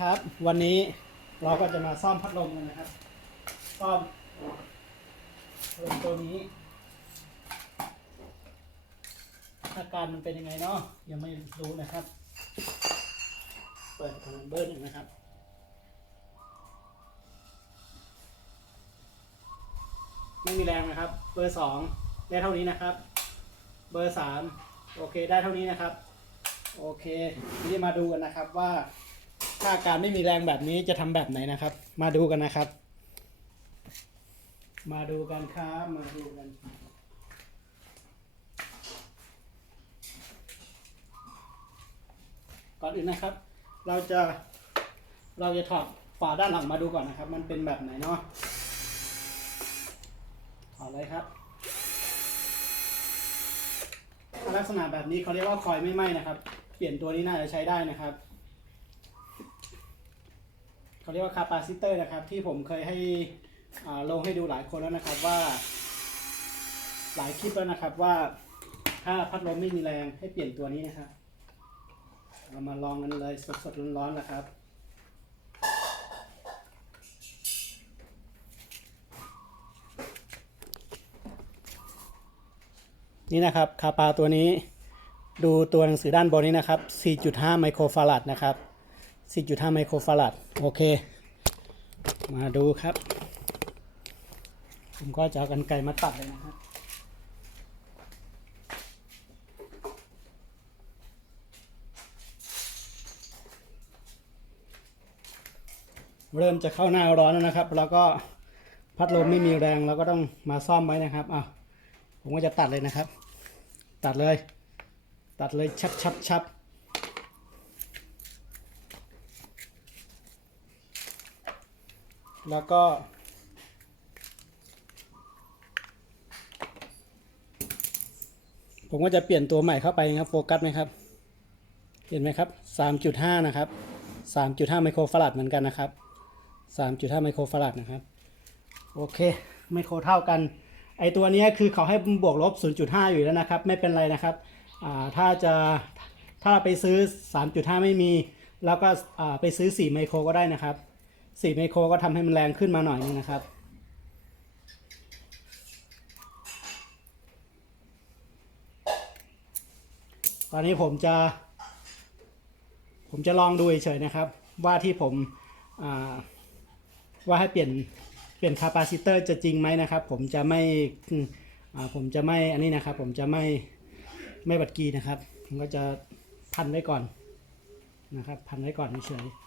ครับวันนี้เราก็จะมาซ่อมพัดลมกันนะครับ ซ่อมพัดลมตัวนี้ อาการมันเป็นยังไงเนาะยังไม่รู้นะครับ เปิดพลังเบิร์นนะครับไม่มีแรงนะครับ เบอร์สองได้เท่านี้นะครับ เบอร์สามโอเคได้เท่านี้นะครับ โอเคทีนี้มาดูกันนะครับว่า ถ้าอาการไม่มีแรงแบบนี้จะทำแบบไหนนะครับ มาดูกันนะครับ มาดูกันครับมาดูกันก่อนอื่นนะครับ เราจะเราจะถอดฝาด้านหลังมาดูก่อนนะครับ มันเป็นแบบไหนเนาะถอดเลยครับลักษณะแบบนี้เขาเรียกว่าคอยไม่ไหม้นะครับ เปลี่ยนตัวนี้น่าจะใช้ได้นะครับ เขาเรียกว่าคาปาซิเตอร์นะครับ ที่ผมเคยให้ลงให้ดูหลายคนแล้วนะครับว่า หลายคลิปแล้วนะครับว่าถ้าพัดลมไม่มีแรงให้เปลี่ยนตัวนี้นะครับเรามาลองกันเลยสดๆร้อนๆนะครับนี่นะครับคาปาตัวนี้ดูตัวหนังสือด้านบนนี้นะครับ 4.5 ไมโครฟาราดนะครับ 4.5 ไมโครฟาราด โอเค มาดูครับ ผมก็จะเอากันไกรมาตัดเลยนะครับเริ่มจะเข้าหน้าร้อนแล้วนะครับ แล้วก็พัดลมไม่มีแรงเราก็ต้องมาซ่อมไว้นะครับอะผมก็จะตัดเลยนะครับ ตัดเลย ตัดเลยชับชับชับ แล้วก็ ผมก็จะเปลี่ยนตัวใหม่เข้าไปนะครับ โฟกัสไหมครับ เห็นไหมครับ 3.5 นะครับ 3.5 ไมโครฟาราดเหมือนกันนะครับ 3.5 ไมโครฟาราดนะครับ โอเค ไมโครเท่ากัน ไอตัวนี้คือเขาให้บวกลบ 0.5 อยู่แล้วนะครับ ไม่เป็นไรนะครับถ้าจะถ้าไปซื้อ 3.5 ไม่มี แล้วก็ไปซื้อ 4 ไมโครก็ได้นะครับ 4ไมโครก็ทำให้มันแรงขึ้นมาหน่อยนึงนะครับ ตอนนี้ผมจะ ผมจะลองดูเฉยๆนะครับ ว่าที่ผมว่าให้เปลี่ยนเปลี่ยนคาปาซิเตอร์จะจริงไหมนะครับ ผมจะไม่ผมจะไม่อันนี้นะครับ ผมจะไม่ไม่บัดกีนะครับผมก็จะพันไว้ก่อนนะครับ พันไว้ก่อนเฉยๆ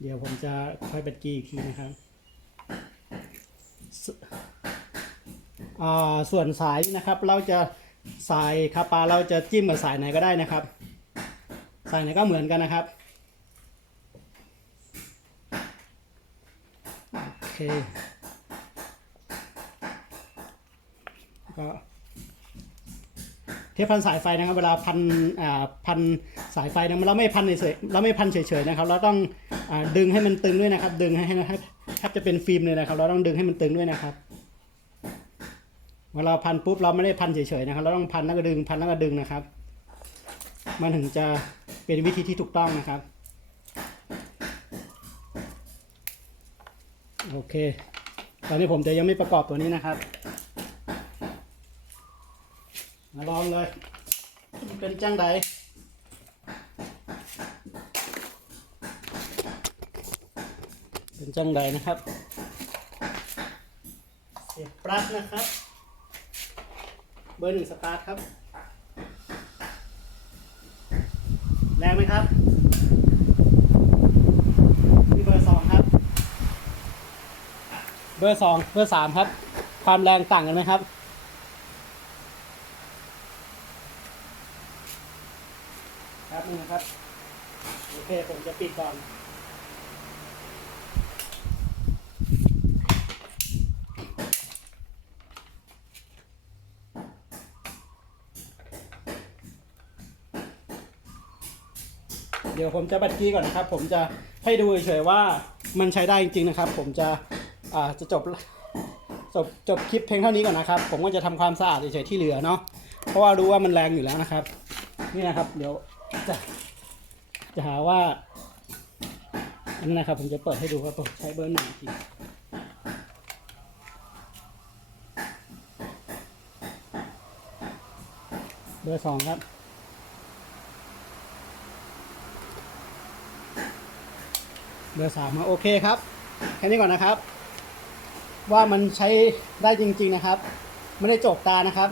เดี๋ยวผมจะค่อยบัดกีอีกทีนะครับส่วนสายนะครับ เราจะสายคาปาเราจะจิ้มกับสายไหนก็ได้นะครับ สายไหนก็เหมือนกันนะครับโอเคก็เทปพันสายไฟนะครับ เวลาพันอ่าพันสายไฟนะเราไม่พันเฉยเราไม่พันเฉยๆนะครับ เราต้อง ดึงให้มันตึงด้วยนะครับ ดึงให้ให้แทบจะเป็นฟิล์มเลยนะครับ เราต้องดึงให้มันตึงด้วยนะครับเวลาพันปุ๊บเราไม่ได้พันเฉยๆนะครับ เราต้องพันแล้วก็ดึงพันแล้วก็ดึงนะครับ มันถึงจะเป็นวิธีที่ถูกต้องนะครับโอเค ตอนนี้ผมจะยังไม่ประกอบตัวนี้นะครับ มาลองเลย เป็นจังใด เป็นจังใดนะครับ เสียบปลั๊กนะครับ เบอร์หนึ่งสตาร์ทครับ แรงไหมครับนี่เบอร์สองครับ เบอร์สองเบอร์สามครับ ความแรงต่างกันไหมครับครับนี่นะครับ โอเค ผมจะปิดก่อน ดี๋ยวผมจะบัดกี้ก่อนนะครับ ผมจะให้ดูเฉยๆว่ามันใช้ได้จริงๆนะครับ ผมจะอ่าจะจบจบจบคลิปเพียงเท่านี้ก่อนนะครับ ผมก็จะทำความสะอาดเฉยๆที่เหลือเนาะเพราะว่ารู้ว่ามันแรงอยู่แล้วนะครับ นี่นะครับ เดี๋ยวจะจะหาว่าอันนั้นะครับ ผมจะเปิดให้ดูครับผมใช้เบอร์หนึ่งจริงเบอร์สองครับ เบอร์สามมาโอเคครับ แค่นี้ก่อนนะครับ ว่ามันใช้ได้จริง ๆนะครับ ไม่ได้จกตานะครับ